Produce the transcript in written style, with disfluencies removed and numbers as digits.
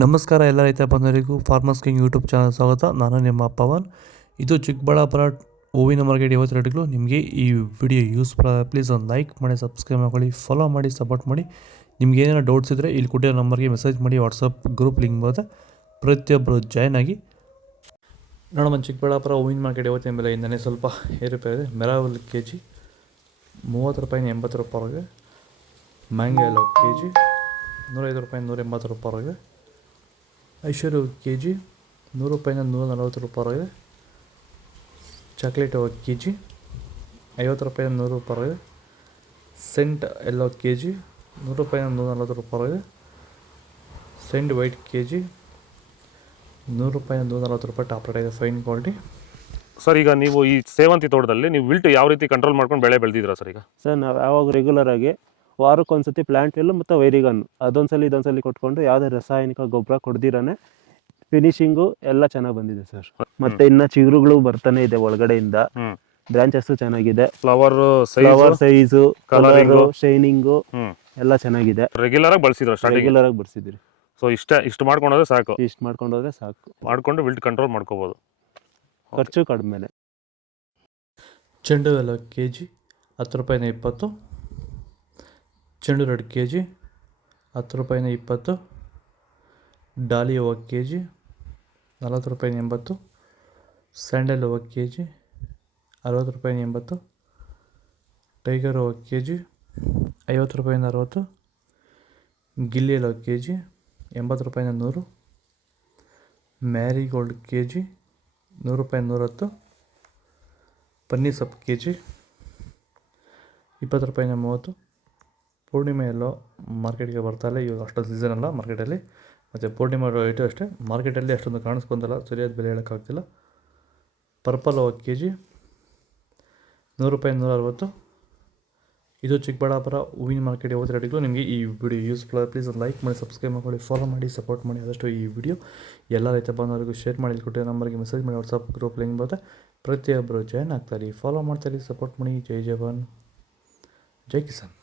ನಮಸ್ಕಾರ ಎಲ್ಲ ರೈತ ಬಂಧುಗಳಿಗೂ ಫಾರ್ಮರ್ಸ್ ಕಿಂಗ್ ಯೂಟ್ಯೂಬ್ ಚಾನಲ್ ಸ್ವಾಗತ. ನಾನು ನಿಮ್ಮ ಪವನ್. ಇದು ಚಿಕ್ಕಬಳ್ಳಾಪುರ ಹೂವಿನ ಮಾರ್ಕೆಟ್ ಇವತ್ತು ರೇಟ್ಗಳು. ನಿಮಗೆ ಈ ವಿಡಿಯೋ ಯೂಸ್ಫುಲ್ ಆದರೆ ಪ್ಲೀಸ್ ಒಂದು ಲೈಕ್ ಮಾಡಿ, ಸಬ್ಸ್ಕ್ರೈಬ್ ಮಾಡ್ಕೊಳ್ಳಿ, ಫಾಲೋ ಮಾಡಿ, ಸಪೋರ್ಟ್ ಮಾಡಿ. ನಿಮ್ಗೆ ಏನಾದ್ರು ಡೌಟ್ಸ್ ಇದ್ದರೆ ಇಲ್ಲಿ ಕೊಟ್ಟಿರೋ ನಂಬರ್ಗೆ ಮೆಸೇಜ್ ಮಾಡಿ. ವಾಟ್ಸಪ್ ಗ್ರೂಪ್ ಲಿಂಕ್ ಬರುತ್ತೆ, ಪ್ರತಿಯೊಬ್ಬರು ಜಾಯ್ನ್ ಆಗಿ. ನೋಡಮ್ಮ, ಚಿಕ್ಕಬಳ್ಳಾಪುರ ಹೂವಿನ ಮಾರ್ಕೆಟ್ ಇವತ್ತಿನ ಬೆಲೆಯಿಂದಲೇ ಸ್ವಲ್ಪ ಏರುಪೇರು ಇದೆ. ಮೆರಾವಲ್ ಕೆ ಜಿ 30 ರೂಪಾಯಿಂದ 80 ರೂಪಾಯಿವರೆಗೆ, ಮ್ಯಾಂಗೋ ಎಲ್ಲೋ ಕೆ ಜಿ 105 ರೂಪಾಯಿಂದ 180 ರೂಪಾಯಿವರೆಗೆ, ಐಶ್ವರ್ಯ ಕೆ ಜಿ 100 ರೂಪಾಯಿಂದ 140 ರೂಪಾಯಿವರೆಗೆ, ಚಾಕ್ಲೇಟ್ ಕೆ ಜಿ 50 ರೂಪಾಯಿಂದ 100 ರೂಪಾಯಿವರೆಗೆ, ಸೆಂಟ್ ಎಲ್ಲೋ ಕೆ ಜಿ 100 ರೂಪಾಯಿಂದ 140 ರೂಪಾಯಿವರೆಗೆ, ಸೆಂಟ್ ವೈಟ್ ಕೆ ಜಿ 100 ರೂಪಾಯಿಂದ 140 ರೂಪಾಯಿ. ಟಾಪ್ ರೇಟ್ ಇದೆ, ಫೈನ್ ಕ್ವಾಲಿಟಿ. ಸರ್, ಈಗ ನೀವು ಈ ಸೇವಂತಿ ತೋಟದಲ್ಲಿ ನೀವು ವಿಲ್ಟ್ ಯಾವ ರೀತಿ ಕಂಟ್ರೋಲ್ ಮಾಡ್ಕೊಂಡು ಬೆಳೆ ಬೆಳೆದಿದ್ದೀರಾ ಸರ್? ಈಗ ಸರ್, ನಾವು ಯಾವಾಗ ರೆಗ್ಯುಲರ್ ಆಗಿ ವಾರಕ್ಕೊಂದ್ಸತಿ ಪ್ಲಾಂಟ್ ಎಲ್ಲ ಮತ್ತು ವೈರಿಗನ್ ಅದೊಂದ್ಸಲಿ ಇದೊಂದ್ಸಲಿ ಕೊಟ್ಕೊಂಡು ಯಾವುದೇ ರಾಸಾಯನಿಕ ಗೊಬ್ಬರ ಕೊಡ್ದಿರಾನೆ ಫಿನಿಶಿಂಗು ಎಲ್ಲ ಚೆನ್ನಾಗಿ ಬಂದಿದೆ ಸರ್. ಮತ್ತೆ ಇನ್ನ ಚಿಗುರುಗಳು ಬರ್ತಾನೆ ಇದೆ ಒಳಗಡೆಯಿಂದ. ಬ್ರಾಂಚಸ್ ಚೆನ್ನಾಗಿದೆ, ಫ್ಲವರ್ ಸೈಜು, ಕಲರು, ಶೈನಿಂಗು ಎಲ್ಲ ಚೆನ್ನಾಗಿದೆ. ರೆಗ್ಯುಲರ್ ಆಗಿ ಬಳಸಿದ್ರು, ರೆಗ್ಯುಲರ್ ಆಗಿ ಬಳಸಿದ್ರಿ. ಸೊ ಇಷ್ಟು ಮಾಡ್ಕೊಂಡೋದ್ರೆ ಸಾಕು, ಮಾಡ್ಕೊಂಡು ವಿಲ್ಟ್ ಕಂಟ್ರೋಲ್ ಮಾಡ್ಕೋಬಹುದು. ಖರ್ಚು ಕಡಿಮೆ. ಚೆಂಡು ಎಲ್ಲ ಕೆ ಜಿ 10 ರೂಪಾಯಿಂದ 20, ಚೆಂಡು ರೆಡ್ ಕೆ ಜಿ 10 ರೂಪಾಯಿಂದ 20, ಡಾಲಿ ಹೂವು ಕೆ ಜಿ 40 ರೂಪಾಯಿಂದ 80, ಸ್ಯಾಂಡಲ್ ಹೂವು ಕೆ ಜಿ 60 ರೂಪಾಯಿಂದ 80, ಟೈಗರ್ ಹೂವು ಕೆ ಜಿ 50 ರೂಪಾಯಿಂದ 60, ಗಿಲ್ಲಿ ಹೂವು ಕೆ ಜಿ 80 ರೂಪಾಯಿಂದ 100, ಮ್ಯಾರಿಗೋಲ್ಡ್ ಕೆ ಜಿ 100 ರೂಪಾಯಿಂದ 110, ಪನ್ನೀರ್ ಸೊಪ್ಪು ಕೆ ಜಿ 20 ರೂಪಾಯಿಂದ 30. ಪೂರ್ಣಿಮೆ ಎಲ್ಲೋ ಮಾರ್ಕೆಟ್ಗೆ ಬರ್ತಾಯಿಲ್ಲ, ಇವಾಗ ಅಷ್ಟೊಂದು ಸೀಸನ್ ಅಲ್ಲ ಮಾರ್ಕೆಟಲ್ಲಿ. ಮತ್ತು ಪೂರ್ಣಿಮೆ ರೇಟು ಅಷ್ಟೇ, ಮಾರ್ಕೆಟಲ್ಲಿ ಅಷ್ಟೊಂದು ಕಾಣಿಸ್ಕೊಂತಲ್ಲ, ಸರಿಯಾದ ಬೆಲೆ ಹೇಳೋಕ್ಕಾಗ್ತಿಲ್ಲ. ಪರ್ಪಲ್ ಹೂವು ಕೆ ಜಿ 100 ರೂಪಾಯಿಂದ 160. ಇದು ಚಿಕ್ಕಬಳ್ಳಾಪುರ ಹೂವಿನ ಮಾರ್ಕೆಟ್ ಇವತ್ತು ರೇಟ್ಗಳು. ನಿಮಗೆ ಈ ವಿಡಿಯೋ ಯೂಸ್ಫುಲ್ ಆದರೆ ಪ್ಲೀಸ್ ಲೈಕ್ ಮಾಡಿ, ಸಬ್ಸ್ಕ್ರೈಬ್ ಮಾಡ್ಕೊಳ್ಳಿ, ಫಾಲೋ ಮಾಡಿ, ಸಪೋರ್ಟ್ ಮಾಡಿ. ಆದಷ್ಟು ಈ ವಿಡಿಯೋ ಎಲ್ಲ ರೈತ ಬಂದವರಿಗೂ ಶೇರ್ ಮಾಡಿ. ಕೊಟ್ಟಿರೋ ನಂಬರ್ಗೆ ಮೆಸೇಜ್ ಮಾಡಿ, ವಾಟ್ಸಪ್ ಗ್ರೂಪ್ ಲಿಂಕ್ ಬರುತ್ತೆ, ಪ್ರತಿಯೊಬ್ಬರು ಜಾಯ್ನ್ ಆಗ್ತಾರೆ. ಫಾಲೋ ಮಾಡ್ತಾರೆ, ಸಪೋರ್ಟ್ ಮಾಡಿ. ಜೈ ಜವಾನ್, ಜೈ ಕಿಸಾನ್.